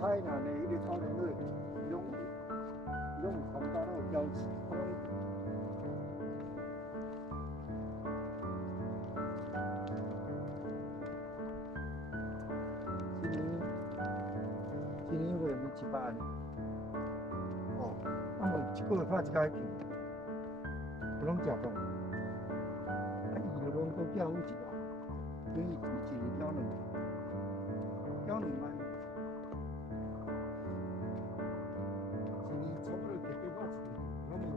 海南的迄个超人队，用传到那个标志，今年会没100呢。哦，啊无一个月拍一摆去，有拢食饭。啊，伊就拢都叫有一个，所以一年交2万，一年差不多100块，拢没有。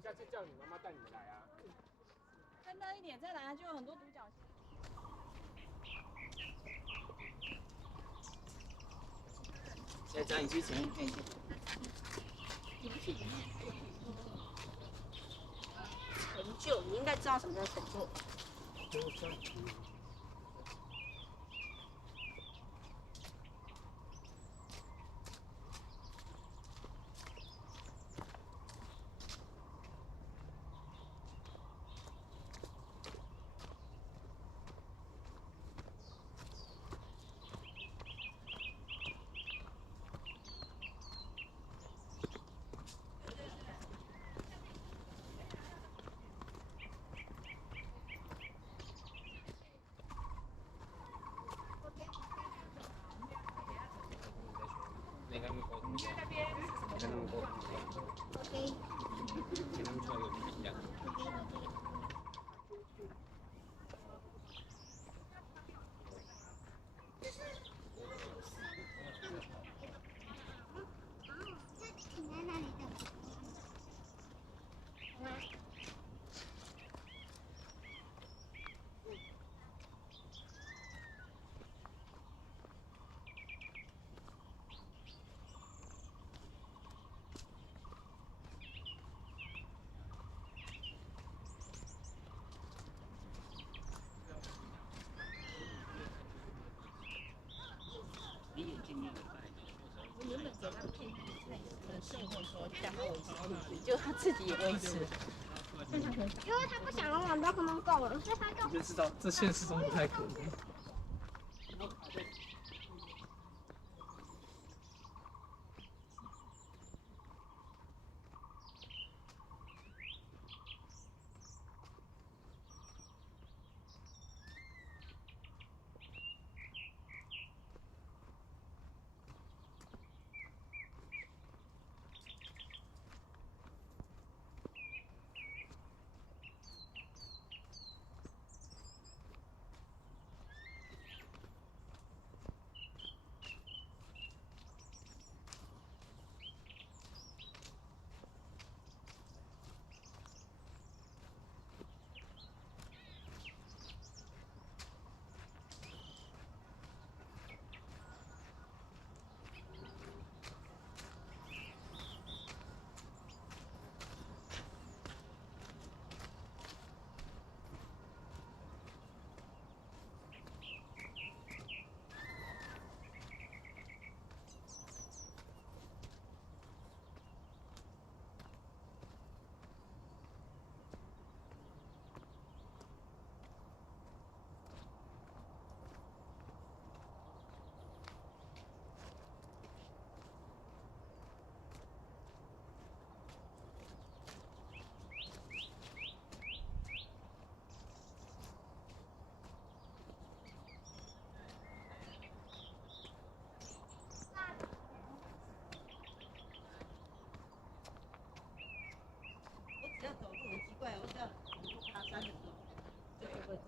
下次叫你妈妈带你们来啊。看到一点再来，就有很多独角仙。现在讲你之前看一下。成就，你应该知道什么叫成就。你跟他们沟通一下，跟他们沟通一下。OK。跟他们说有不一样。停在那里的。你眼睛那个我原本给他骗摄影说叫他维持，就他自己也维持。因为他不想玩到他们够了，所以他就。你就知道这现实中不太可能。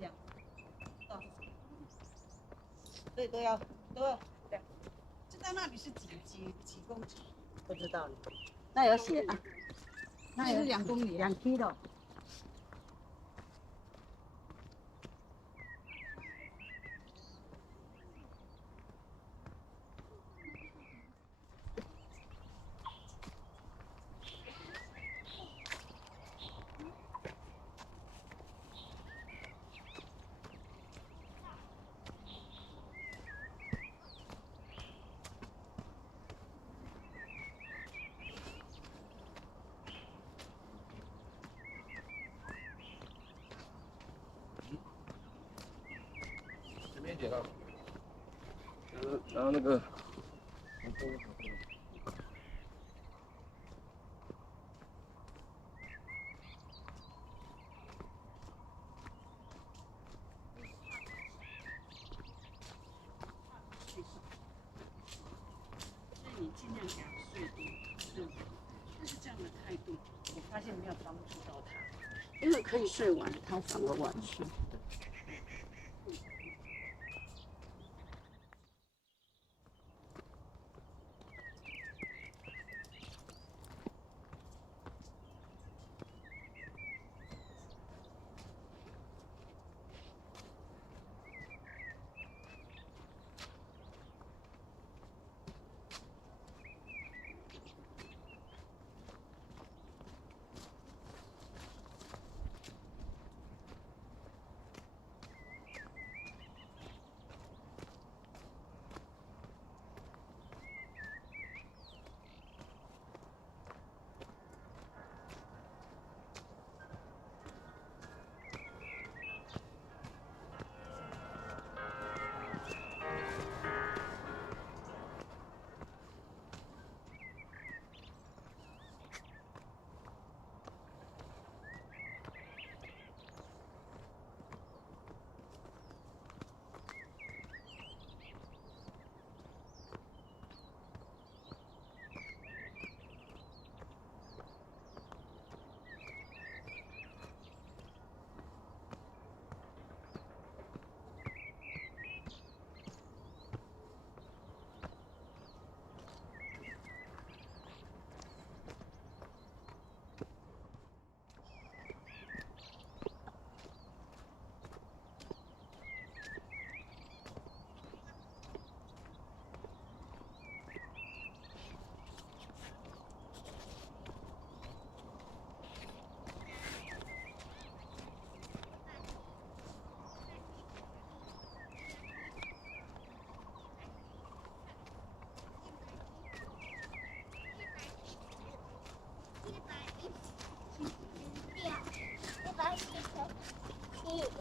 这样，所以都要，知道那里是几公尺？不知道，那有写啊，那有2公里啊。 2km。这边解放。然后那个。所以你尽量给他睡多，就是这样的态度，我发现没有帮助到他，因为可以睡完，他反而晚睡。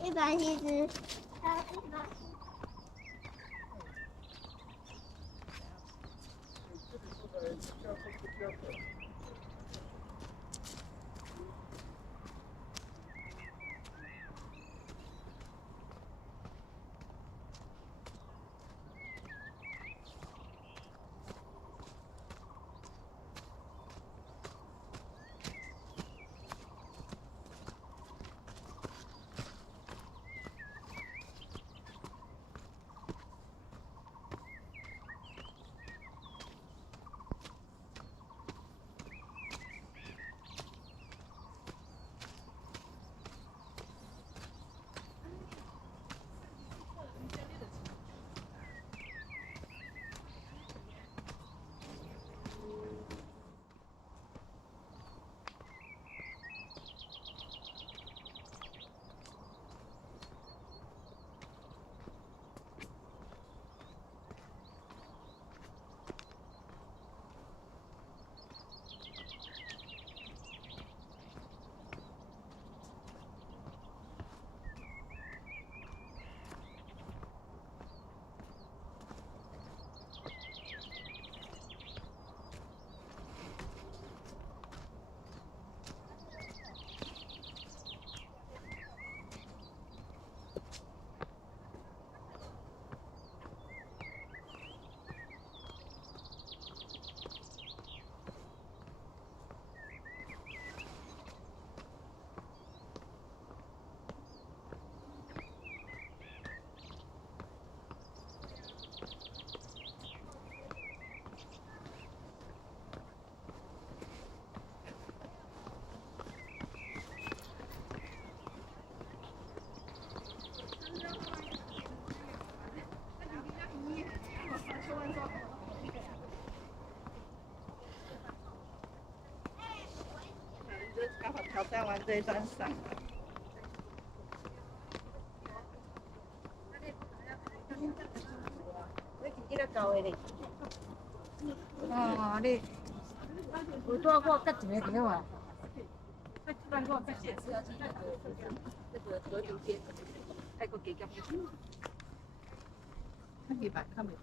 170，还有170。上完这一段上。哦，你有带我甲一个对啊？让我再解释一下这个河流边泰国给干嘛？看明白，看明白。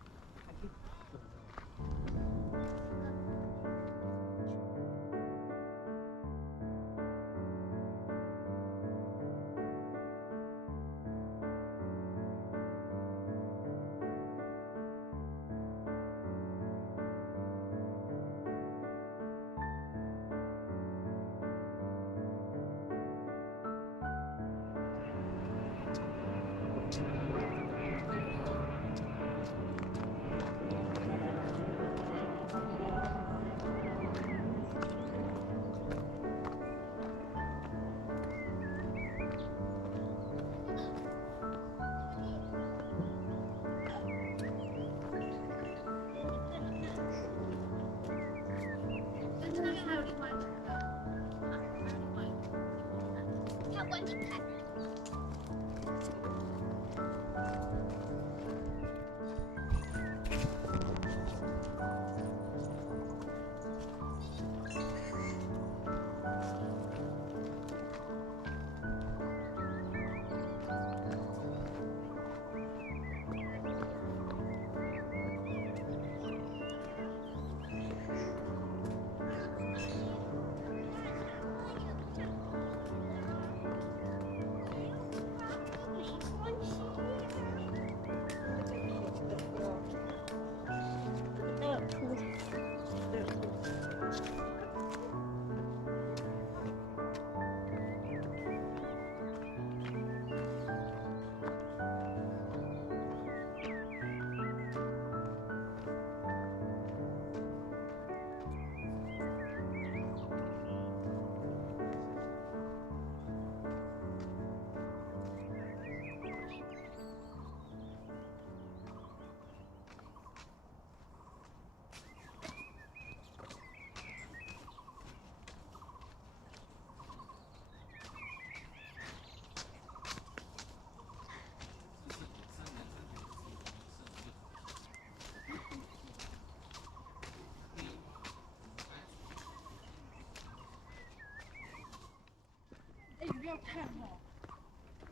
哎，你不要看哦，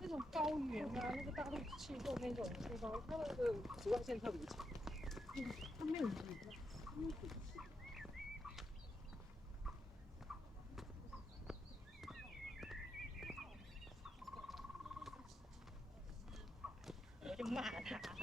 那种高原啊，那个大陆气候那种地方，它那个紫外线特别强，它没有雨啊，它没有水汽。我就骂他。